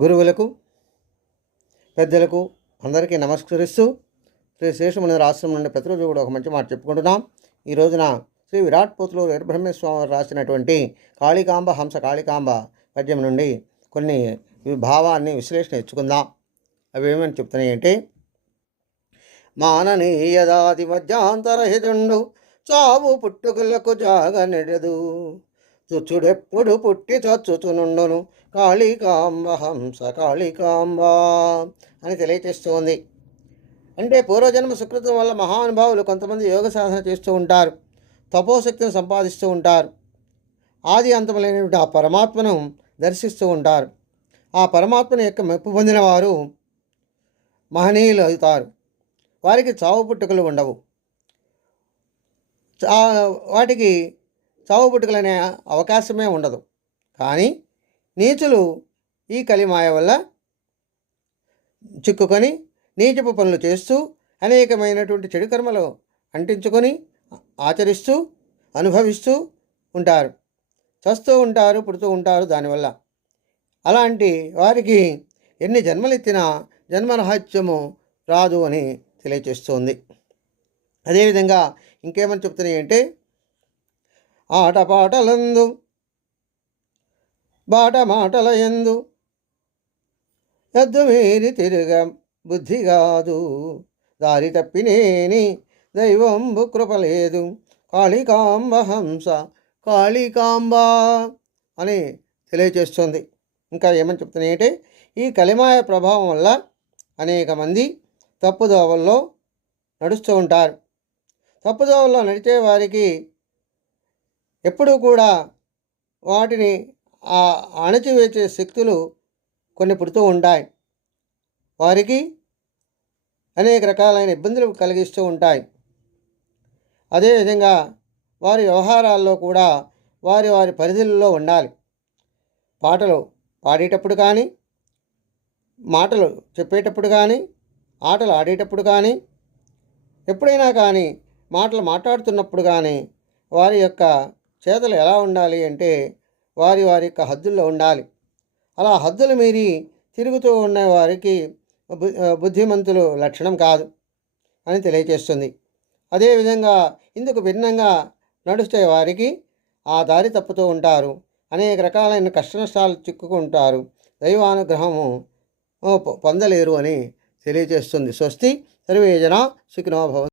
గురువులకు, పెద్దలకు అందరికీ నమస్కరిస్తూ శ్రీ శేషముని ఆశ్రమం నుండి ప్రతిరోజు కూడా ఒక మంచి మాట చెప్పుకుంటున్నాం. ఈ రోజున శ్రీ విరాట్ పోతులు వీరబ్రహ్మేశ్వర రాసినటువంటి కాళికాంబ హంస కాళికాంబ పద్యం నుండి కొన్ని భావాన్ని విశ్లేషణ ఇచ్చుకుందాం. అవి ఏమని చెప్తున్నాయి అంటే, మాననీయదాది మధ్యాంతరహితుండు చావు పుట్టుకులకు జాగనెడదు చుచ్చుడెప్పుడు పుట్టి చచ్చుచునుండును కాళికాంబ హంస కాళికాంబ అని తెలియచేస్తుంది. అంటే పూర్వజన్మ సుకృతం వల్ల మహానుభావులు కొంతమంది యోగ సాధన చేస్తూ ఉంటారు, తపోశక్తిని సంపాదిస్తూ ఉంటారు, ఆది అంతములైనటువంటి ఆ పరమాత్మను దర్శిస్తూ ఉంటారు. ఆ పరమాత్మను యొక్క మెప్పు పొందిన వారు మహనీయులు అవుతారు. వారికి చావు పుట్టుకలు ఉండవు. వాటికి చావు పుట్టుకలనే అవకాశమే ఉండదు. కానీ నీచులు ఈ కలిమాయ వల్ల చిక్కుకొని నీచపు పనులు చేస్తూ అనేకమైనటువంటి చెడు కర్మలు అంటించుకొని ఆచరిస్తూ అనుభవిస్తూ ఉంటారు, చస్తూ ఉంటారు, పుడుతూ ఉంటారు. దానివల్ల అలాంటి వారికి ఎన్ని జన్మలెత్తినా జన్మరహస్యము రాదు అని తెలియచేస్తుంది. అదేవిధంగా ఇంకేమని చెప్తున్నాయి అంటే, ఆటపాటలందు బాట మాటల యందు ఎద్దు మీరి తిరగ బుద్ధి కాదు దారి తప్పినేని దైవంబు కృపలేదు కాళికాంబ హంస కాళికాంబ అని తెలియచేస్తుంది. ఇంకా ఏమని చెప్తున్నాయి అంటే, ఈ కలిమాయ ప్రభావం వల్ల అనేక మంది తప్పుదోవల్లో నడుస్తూ ఉంటారు. తప్పుదోవల్లో నడిచే వారికి ఎప్పుడూ కూడా వాటిని అణచివేసే శక్తులు కొన్ని పుడుతూ ఉంటాయి. వారికి అనేక రకాలైన ఇబ్బందులు కలిగిస్తూ ఉంటాయి. అదేవిధంగా వారి వ్యవహారాల్లో కూడా వారి వారి పరిధులలో ఉండాలి. పాటలు పాడేటప్పుడు కానీ, మాటలు చెప్పేటప్పుడు కానీ, ఆటలు ఆడేటప్పుడు కానీ, ఎప్పుడైనా కానీ మాటలు మాట్లాడుతున్నప్పుడు కానీ వారి యొక్క చేతలు ఎలా ఉండాలి అంటే వారి వారి యొక్క హద్దుల్లో ఉండాలి. అలా హద్దులు మీరి తిరుగుతూ ఉన్న వారికి బుద్ధిమంతులు లక్షణం కాదు అని తెలియచేస్తుంది. అదేవిధంగా ఇందుకు భిన్నంగా నడుస్తే వారికి ఆ దారి తప్పుతూ ఉంటారు, అనేక రకాలైన కష్టనష్టాలు చిక్కుకుంటారు, దైవానుగ్రహము పొందలేరు అని తెలియజేస్తుంది. స్వస్తి సర్వే జనా సుఖినో భవంతు.